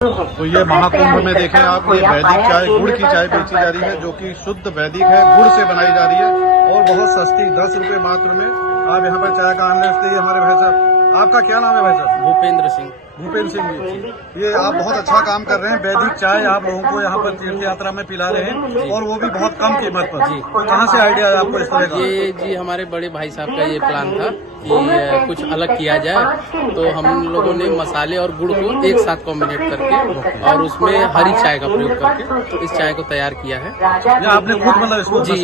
तो ये महाकुंभ में देखें आप, ये वैदिक चाय, गुड़ की चाय बेची जा रही है, जो कि शुद्ध वैदिक है, गुड़ से बनाई जा रही है और बहुत सस्ती 10 रुपए मात्र में आप यहाँ पर चाय का आनंद लेते हैं। हमारे भाई साहब, आपका क्या नाम है भाई साहब? भूपेंद्र सिंह। भूपेंद्र सिंह जी, ये आप बहुत अच्छा काम कर रहे हैं। वैदिक चाय आप लोगों को यहाँ पर तीर्थ यात्रा में पिला रहे हैं और वो भी बहुत कम कीमत पर। जी, तो कहाँ से आइडिया है आपको इस तरह का? ये जी हमारे बड़े भाई साहब का ये प्लान था कि कुछ अलग किया जाए, तो हम लोगों ने मसाले और गुड़ को एक साथ कॉम्बिनेट करके और उसमें हरी चाय का प्रयोग करके इस चाय को तैयार किया है। ये आपने खुद मतलब इसको? जी,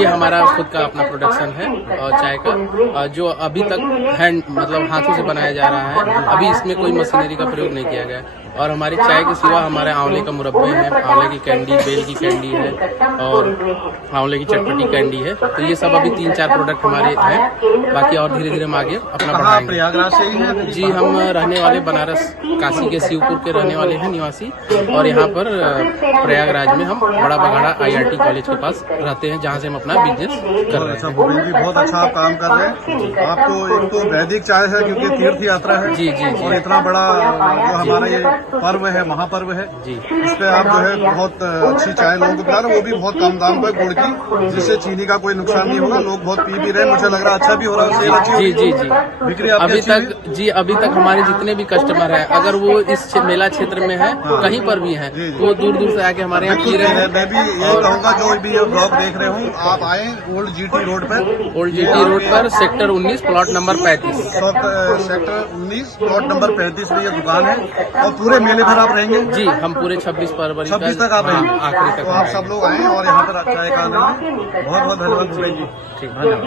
ये हमारा खुद का अपना प्रोडक्शन है और चाय का, जो अभी तक हैंड मतलब हाथों से बनाया जा रहा है। अभी इसमें कोई मशीनरी का प्रयोग नहीं किया गया। और हमारी चाय के सिवा हमारे आंवले का मुरब्बे है, आंवले की कैंडी, बेल की कैंडी है और आंवले की चटपटी कैंडी है। तो ये सब अभी 3-4 प्रोडक्ट हमारे हैं। बाकी और धीरे धीरे हम आगे अपना बढ़ाएंगे। प्रयागराज से ही है? जी, हम रहने वाले बनारस काशी के शिवपुर के रहने वाले हैं निवासी, और यहाँ पर प्रयागराज में हम बड़ा बगाड़ा IRT कॉलेज के पास रहते हैं, जहाँ से हम अपना बिजनेस कर रहे हैं। भूपेंद्र जी, बहुत अच्छा आप काम कर रहे हैं। आपको एक तो वैदिक चाय है क्योंकि तीर्थ यात्रा है। जी जी जी। और इतना बड़ा जो हमारा ये पर्व है, महापर्व है जी, इस पे आप जो है बहुत अच्छी चाय लोगों को पिला रहे हैं, वो भी बहुत कम दाम पर गुड़ की, जिससे चीनी का कोई नुकसान नहीं होगा। लोग बहुत पी भी रहे हैं, मुझे लग रहा है अच्छा भी हो रहा है, सेल अच्छी हो रही है। जी जी जी। बिक्री अभी तक हमारे जितने भी कस्टमर हैं, अगर वो इस मेला क्षेत्र में है, कहीं पर भी है, वो दूर दूर से आके हमारे यहाँ पी रहे हैं। मैं भी यही कहूँगा, जो भी ये ब्लॉग देख रहे हूँ, आप आए ओल्ड GT रोड पर, sector 19 plot number 35 sector 19 plot number 35 में ये दुकान है। और पूरे मेले भर आप रहेंगे? जी, हम पूरे 26 फरवरी 26 तक आप रहेंगे, आखिरी तक। तो आप सब लोग आए और यहाँ पर चाय का आनंद लें। बहुत बहुत धन्यवाद भूपेंद्र जी। ठीक, धन्यवाद।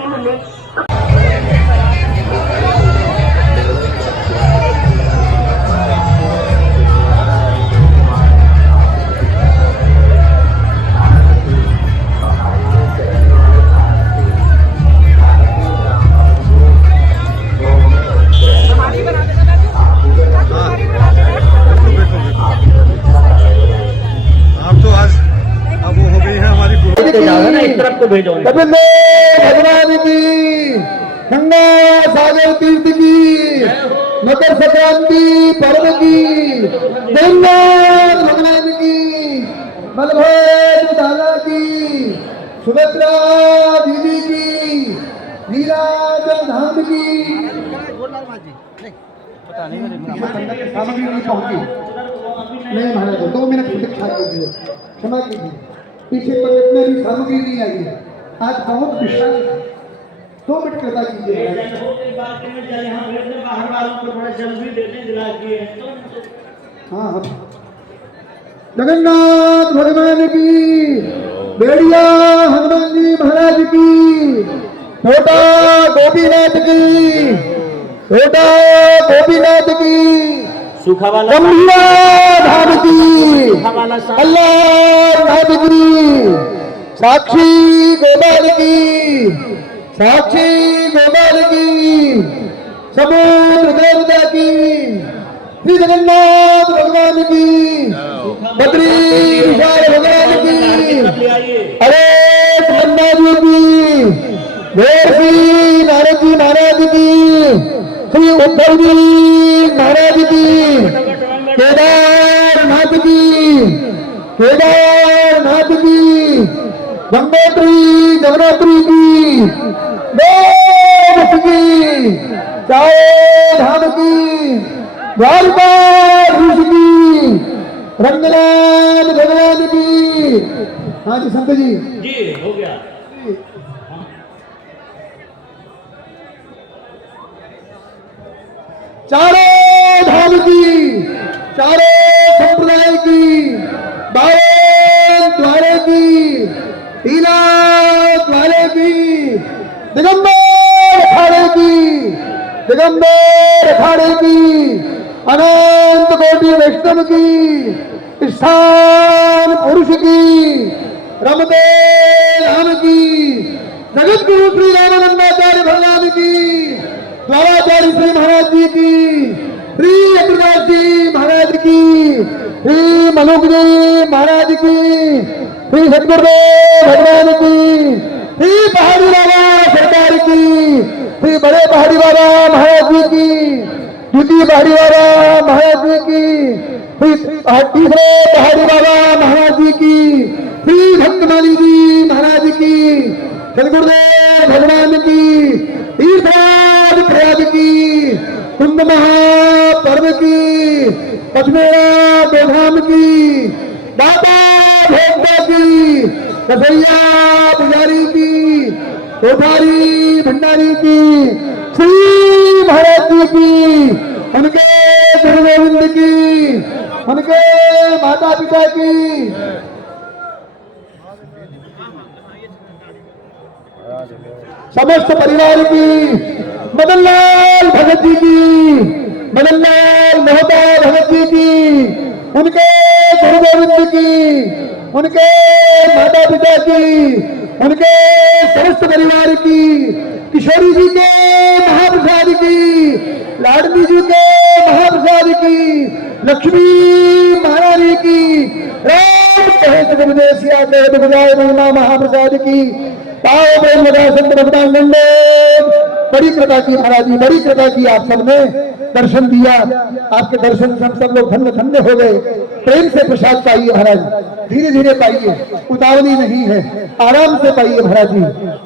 भगवान की, गंगा सागर तीर्थ की, मकर संक्रांति पर्व की, जगन्नाथ भगवान की, बलभद्र दादा की, सुभद्रा दीदी की, नीलाचल धाम की सामग्री नहीं पहुंची। नहीं महाराज, 2 मिनट प्रतीक्षा कीजिए, क्षमा कीजिए। पीछे प्रोजेक्ट में भी सामग्री नहीं आई है, आज बहुत विशाल है। 2 मिनट कृपा कीजिए। हाँ हाँ, जगन्नाथ भगवान की, बेड़िया हनुमान जी महाराज की, छोटा गोपीनाथ की, छोटा गोपीनाथ की, गंभीरा धाम की, अल्लाह की, साक्षी गोपाल की, साक्षी गोपाल की, समुद्र देवता की, श्री जगन्नाथ भगवान की, बद्री विशाल भगवान की, अरे ब्रह्मा जी की, देवी नारद जी महाराज की, श्री उद्धव जी महाराज की, केदारनाथ की, केदारनाथ की, गंगोत्री जगन्नाथपुरी की, देव की, चाय धाम की, द्वारकाधीश की, रंगनाथ भगवान की। हाँ जी संत जी हो गया। चारों धाम की, चारों संप्रदाय की, 52 द्वारे की, 3 द्वारे की, दिगंबर अखाड़े की, दिगंबर अखाड़े की, अनंत कोटि वैष्णव की, स्थान पुरुष की, रमते राम की, जगत गुरु श्री रामानंदाचार्य भगवान की, द्वाराचार्य श्री महाराज जी की, श्री अप्रकाश जी महाराज की, श्री मनुक जी महाराज की, श्री सतगुरुदेव भगवान की, श्री पहाड़ी बाबा सरकार की, श्री बड़े पहाड़ी बाबा महाराज जी की, द्वितीय पहाड़ी बाबा महाराज जी की, और तीसरे पहाड़ी बाबा महाराज जी की, श्री भक्तमाली जी महाराज की, सदगुरुदेव भगवान की, तीर्थराज प्रयाग की, कुंभ महापर्व की, पचमेड़ा गोधाम की, बाबा भोगता की, कसैया पुजारी की, कोठारी भंडारी की, श्री महाराज जी की, उनके गुरु गोविंद की, उनके माता पिता की, समस्त परिवार की, मदन लाल भगत जी की, मदन लाल मेहता भगत जी की, उनके गुरु गोविंद की, उनके माता पिता की, उनके समस्त परिवार की, किशोरी जी के महाप्रसाद की, लाडली जी के महाप्रसाद की, लक्ष्मी महारानी की, राम कहे गुरुदेव सिया कहे बजाय महिमा महाप्रसाद की, पाओ में लगा संत रघुनाथ मंडल। बड़ी कृपा की महाराज जी, बड़ी कृपा की, आप सबने दर्शन दिया, आपके दर्शन से हम सब लोग धन्य धन्य हो गए। प्रेम से प्रसाद पाइए महाराज, धीरे धीरे पाइए, उतावली नहीं है, आराम से पाइए महाराज जी,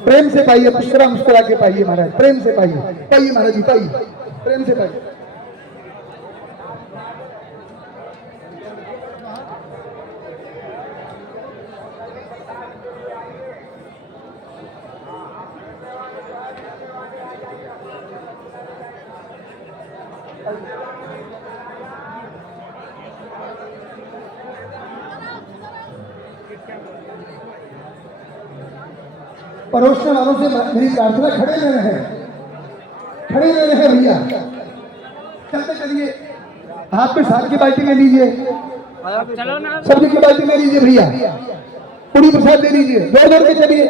प्रेम से पाइए, मुस्कुरा मुस्कुरा के पाइए महाराज, प्रेम से पाइए, पाइए महाराज जी, पाइए, प्रेम से पाइए। परोसने वालों से मेरी प्रार्थना, खड़े ले रहे हैं, खड़े ले रहे हैं भैया, चलते चलिए, हाथ में साग की बाल्टी में लीजिए, सब्जी की बाल्टी में लीजिए भैया, पूरी प्रसाद दे लीजिए, दौड़ दौड़ के चलिए।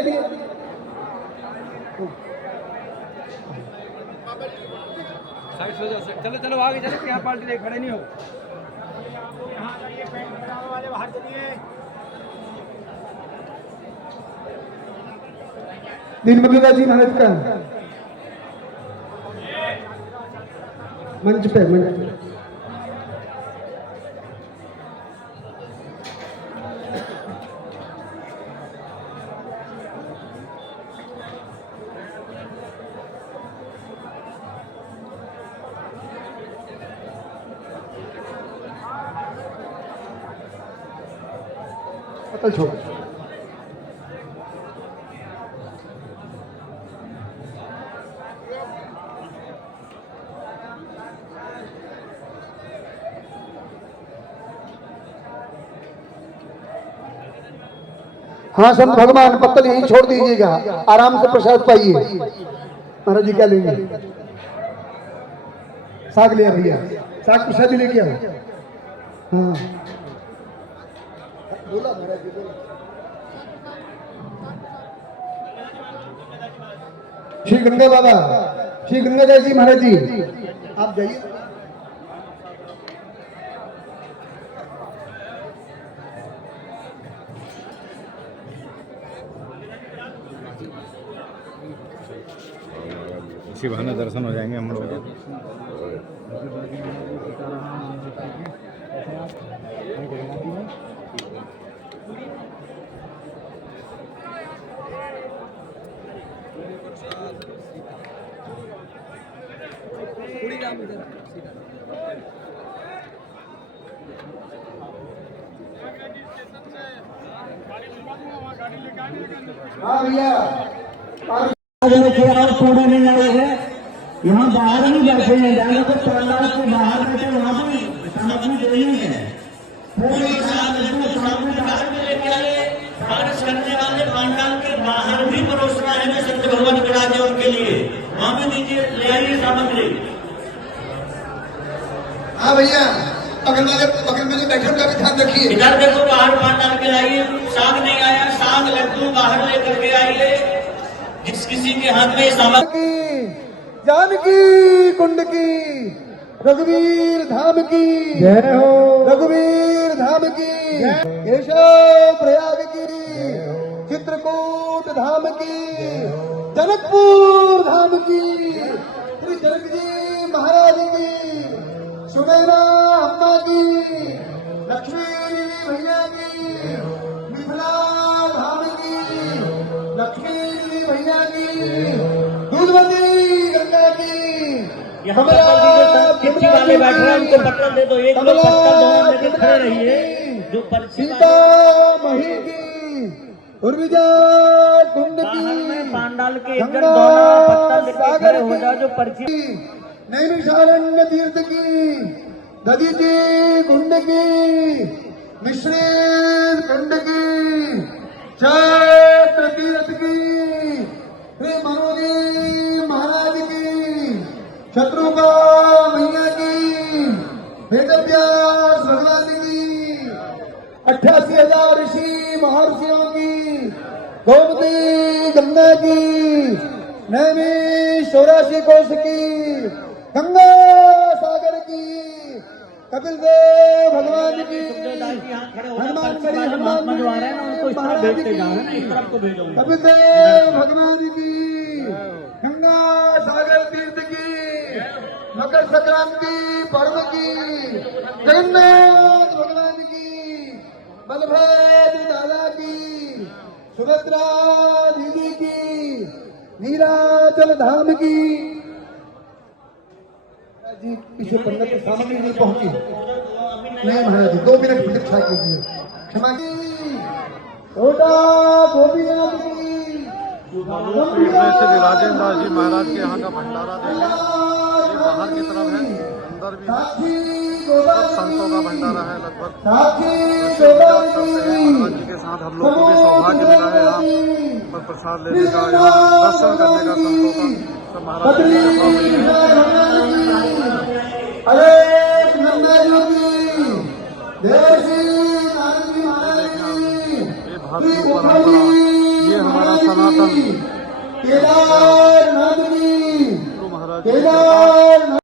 चलो चलो आगे चलो, यहाँ पार्टी ले खड़े नहीं हो। दीन बंधुदा जी महाराज का मंच पे, मंच पे। पतल छोड़, हाँ संत भगवान, पत्तल यहीं छोड़ दीजिएगा, आराम से प्रसाद पाइए। महाराज जी क्या लेंगे? साग लिया भैया, साग प्रसाद लेके आओ। हाँ बोला महाराज जी, बोला। श्री गंगा बाबा, श्री गंगा जी महाराज जी, आप जाइए। इसी बहाने दर्शन हो जाएंगे हम लोग। हाँ भैया, थोड़ा नहीं आए हैं, यहाँ बाहर ही बैठे हैं, जाने को पंडाल के बाहर बैठे, वहाँ भी सामग्री देनी है। पूरे सामग्री बाहर में लेके आए, बारिश करने वाले पंडाल के बाहर भी परोसना है, मैं संत भगवान करा दिया उनके लिए, वहाँ भी दीजिए, ले आइए सामग्री। हाँ भैया, बगल में जो बैठे उनका भी ध्यान रखिए। इधर देखो, बाहर पंडाल के लाइए, साग नहीं आया, साग लड्डू बाहर लेकर के आइए, जिस किसी के हाथ में सामग्री। जानकी कुंड की, रघुवीर धाम की जय हो, रघुवीर धाम की, केशव प्रयाग की, चित्रकूट धाम की, जनकपुर धाम की, श्री जनक जी महाराज की, सुनैना अम्मा की, लक्ष्मी भैया की, मिथिला धाम की, लक्ष्मी भैया की, दूधवती गंगा की, यहाँ पर जो चिट्ठी वाले बैठ रहे हैं उनको पत्थर दे दो, एक लोग पत्थर दोनों लेके खड़े रहिए। जो पर्ची सीता मही की, उर्विजा कुंड बाहर में की, पांडाल के एक जन दोनों पत्थर लेके खड़े हो जाओ। जो पर्ची नैमिषारण्य तीर्थ की, दधीची कुंड की, मिश्रित कुंड की, चैत्र तीर्थ की, श्री मनोरी महाराज की, शत्रुघ्न मैया की, वेदव्यास भगवान की, 88,000 ऋषि महर्षियों की, गोमती गंगा की, नैमिष 84 कोश की, गंगा सागर की, कपिल देव भगवान की, हनुमान गढ़ी हनुमान जो आ रहे हैं ना उनको इस तरफ भेजते जा रहे हैं, इस तरफ को भेजो। कपिल देव भगवान की, गंगा सागर तीर्थ की, मकर संक्रांति पर्व की, जगन्नाथ भगवान की, बलभद्र दादा की, सुभद्रा दीदी की, नीलाचल धाम की। जी पीछे पंडित की सामग्री नहीं पहुंची। नहीं महाराज जी 2 मिनट प्रतीक्षा कीजिए, क्षमा की। छोटा गोपीनाथ की, इसमें श्री राजेंद्र दास जी महाराज के यहाँ का भंडारा देखिए, ये बाहर की तरफ है, अंदर भी है, सब संतों का भंडारा है लगभग। महाराज जी के साथ हम लोग को भी सौभाग्य मिला है यहाँ पर प्रसाद लेने का, यहाँ दर्शन करने का संतों का। सब महाराज जी की कृपा हुई है। अरे नंदा योगी देशी नारदी महाराज की, ये भारतीय परंपरा, ये हमारा सनातन केदारनाथ की, गुरु महाराज जी केदार